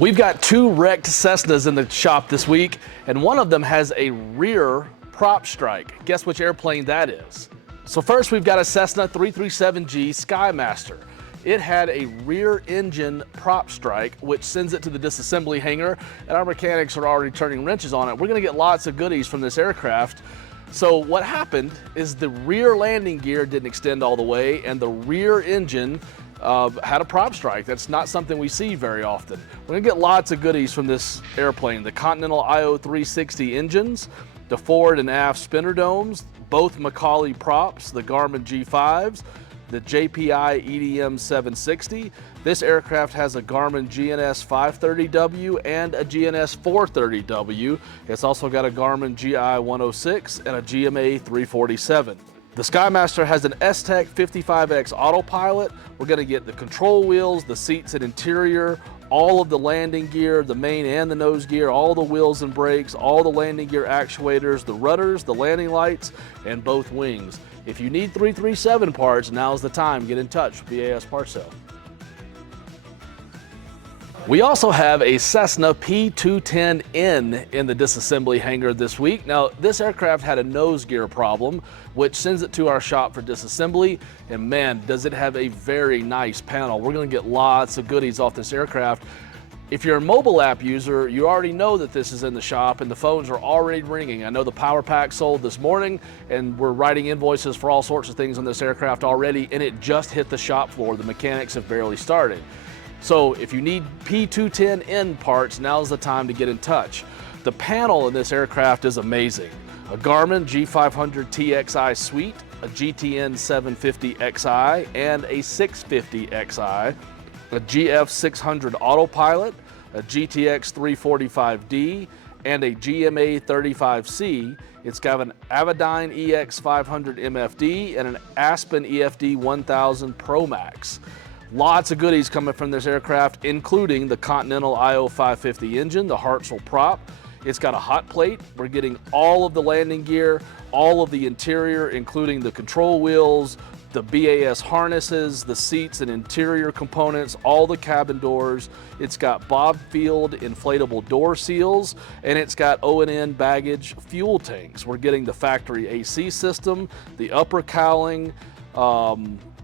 We've got two wrecked Cessnas in the shop this week, and one of them has a rear prop strike. Guess which airplane that is? So first we've got a Cessna 337G Skymaster. It had a rear engine prop strike, which sends it to the disassembly hangar, and our mechanics are already turning wrenches on it. We're gonna get lots of goodies from this aircraft. So what happened is the rear landing gear didn't extend all the way, and the rear engine had a prop strike. That's not something we see very often. We're gonna get lots of goodies from this airplane. The Continental IO 360 engines, the forward and aft spinner domes, both Macaulay props, the Garmin G5s, the JPI EDM 760. This aircraft has a Garmin GNS 530W and a GNS 430W. It's also got a Garmin GI 106 and a GMA 347. The Skymaster has an S-Tech 55X autopilot. We're gonna get the control wheels, the seats and interior, all of the landing gear, the main and the nose gear, all the wheels and brakes, all the landing gear actuators, the rudders, the landing lights, and both wings. If you need 337 parts, now's the time. Get in touch with BAS Parts Sale. We also have a Cessna P210N in the disassembly hangar this week. Now, this aircraft had a nose gear problem, which sends it to our shop for disassembly, and man, does it have a very nice panel. We're gonna get lots of goodies off this aircraft. If you're a mobile app user, you already know that this is in the shop and the phones are already ringing. I know the power pack sold this morning, and we're writing invoices for all sorts of things on this aircraft already, and it just hit the shop floor. The mechanics have barely started. So if you need P210N parts, now's the time to get in touch. The panel in this aircraft is amazing. A Garmin G500TXi suite, a GTN 750Xi, and a 650Xi, a GF600 autopilot, a GTX 345D, and a GMA 35C. It's got an Avidyne EX500 MFD and an Aspen EFD 1000 Pro Max. Lots of goodies coming from this aircraft, including the Continental IO 550 engine, the Hartzell prop. It's got a hot plate. We're getting all of the landing gear, all of the interior, including the control wheels, the BAS harnesses, the seats and interior components, all the cabin doors. It's got Bob Field inflatable door seals, and it's got O&N baggage fuel tanks. We're getting the factory AC system, the upper cowling,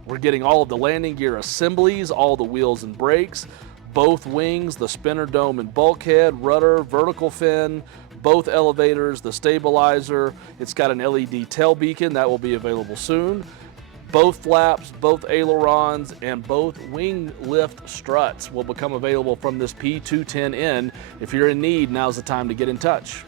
we're getting all of the landing gear assemblies, all the wheels and brakes, both wings, the spinner dome and bulkhead, rudder, vertical fin, both elevators, the stabilizer. It's got an LED tail beacon that will be available soon. Both flaps, both ailerons, and both wing lift struts will become available from this P210N. If you're in need, now's the time to get in touch.